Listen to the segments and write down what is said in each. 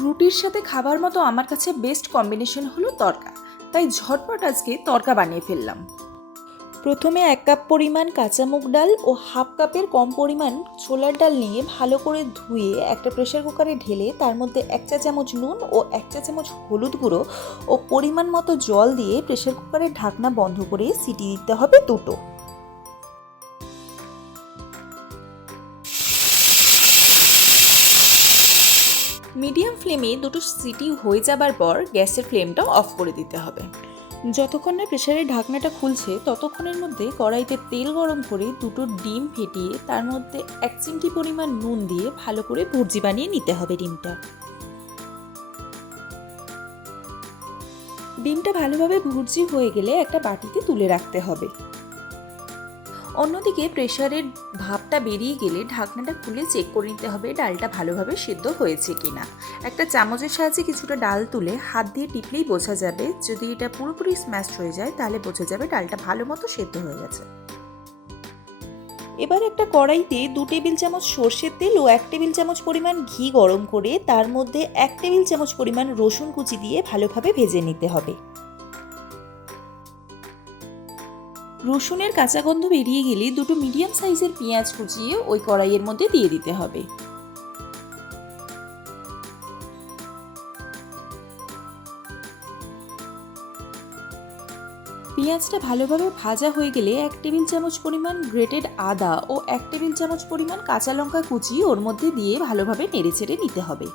রুটির সাথে খাবার মতো আমার কাছে বেস্ট কম্বিনেশন হলো তরকা। তাই ঝটপট আজকে তরকা বানিয়ে ফেললাম। প্রথমে এক কাপ পরিমাণ কাঁচা মুগ ডাল ও হাফ কাপের কম পরিমাণ ছোলার ডাল নিয়ে ভালো করে ধুয়ে একটা প্রেশার কুকারে ঢেলে তার মধ্যে এক চা চামচ নুন ও এক চা চামচ হলুদ গুঁড়ো ও পরিমাণ মতো জল দিয়ে প্রেশার কুকারের ঢাকনা বন্ধ করে সিটি দিতে হবে দুটো। মিডিয়াম ফ্লেমে দুটো সিটি হয়ে যাবার পর গ্যাসের ফ্লেমটা অফ করে দিতে হবে। যতক্ষণ না প্রেশারের ঢাকনাটা খুলছে, ততক্ষণের মধ্যে কড়াইতে তেল গরম করে দুটো ডিম ফেটিয়ে তার মধ্যে এক চিমটি পরিমাণ নুন দিয়ে ভালো করে ভুর্জি বানিয়ে নিতে হবে ডিমটা। ডিমটা ভালোভাবে ভুর্জি হয়ে গেলে একটা বাটিতে তুলে রাখতে হবে। অন্যদিকে প্রেশারের ভাপটা বেরিয়ে গেলে ঢাকনাটা খুলে চেক করে নিতে হবে ডালটা ভালোভাবে সেদ্ধ হয়েছে কিনা। একটা চামচের সাহায্যে কিছুটা ডাল তুলে হাত দিয়ে টিপলেই বোঝা যাবে, যদি এটা পুরোপুরি স্ম্যাশ হয়ে যায় তাহলে বোঝা যাবে ডালটা ভালো মতো সেদ্ধ হয়ে গেছে। এবার একটা কড়াইতে দু টেবিল চামচ সর্ষের তেল ও এক টেবিল চামচ পরিমাণ ঘি গরম করে তার মধ্যে এক টেবিল চামচ পরিমাণ রসুন কুচি দিয়ে ভালোভাবে ভেজে নিতে হবে। রসুনের কাঁচা গন্ধ বেরিয়ে গেলে দুটো মিডিয়াম সাইজের পেঁয়াজ কুচিয়ে ওই কড়াইয়ের মধ্যে দিয়ে দিতে হবে। পেঁয়াজটা ভালোভাবে ভাজা হয়ে গেলে এক টেবিল চামচ পরিমাণ গ্রেটেড আদা ও এক টেবিল চামচ পরিমাণ কাঁচা লঙ্কা কুচি ওর মধ্যে দিয়ে ভালোভাবে নেড়ে নেড়েচেড়ে নিতে হবে।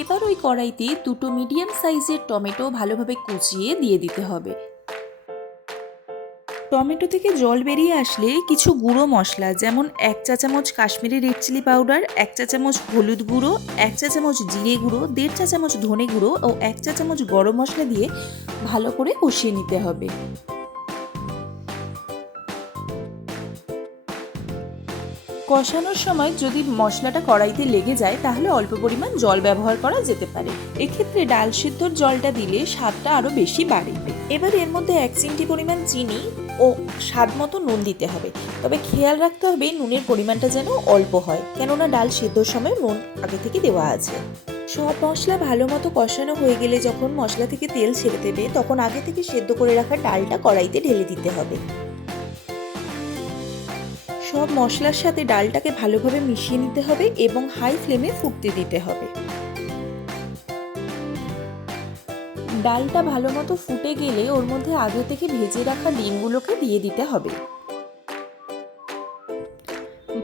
এবার ওই কড়াইতে দুটো মিডিয়াম সাইজের টমেটো ভালোভাবে কুচিয়ে দিয়ে দিতে হবে। টমেটো থেকে জল বেরিয়ে আসলে কিছু গুঁড়ো মশলা, যেমন এক চা চামচ কাশ্মীরি রেড চিলি পাউডার, এক চা চামচ হলুদ গুঁড়ো, এক চা চামচ জিরে গুঁড়ো, দেড় চা চামচ ধনে গুঁড়ো ও এক চা চামচ গরম মশলা দিয়ে ভালো করে কষিয়ে নিতে হবে। কষানোর সময় যদি মশলাটা কড়াইতে লেগে যায়, তাহলে অল্প পরিমাণ জল ব্যবহার করা যেতে পারে। এক্ষেত্রে ডাল সিদ্ধর জলটা দিলে স্বাদটা আরও বেশি বাড়বে। এবার এর মধ্যে এক চিমটি পরিমাণ চিনি ও স্বাদ মতো নুন দিতে হবে। তবে খেয়াল রাখতে হবে, নুনের পরিমাণটা যেন অল্প হয়, কেননা ডাল সিদ্ধর সময় নুন আগে থেকে দেওয়া আছে। সব মশলা ভালো মতো কষানো হয়ে গেলে যখন মশলা থেকে তেল ছেড়ে দেবে, তখন আগে থেকে সেদ্ধ করে রাখা ডালটা কড়াইতে ঢেলে দিতে হবে। সব মশলার সাথে ডালটাকে ভালোভাবে মিশিয়ে নিতে হবে এবং হাই ফ্লেমে ফুটতে দিতে হবে। ডালটা ভালো মতো ফুটে গেলে ওর মধ্যে আগে থেকে ভেজে রাখা ডিমগুলোকে দিয়ে দিতে হবে।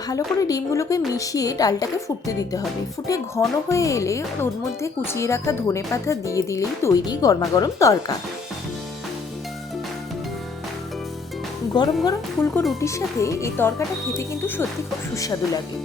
ভালো করে ডিমগুলোকে মিশিয়ে ডালটাকে ফুটতে দিতে হবে। ফুটে ঘন হয়ে এলে ওর মধ্যে কুচিয়ে রাখা ধনে পাতা দিয়ে দিলেই তৈরি গরমাগরম তরকা। গরম গরম ফুলকো রুটির সাথে এই তরকাটা খেতে কিন্তু সত্যি খুব সুস্বাদু লাগে।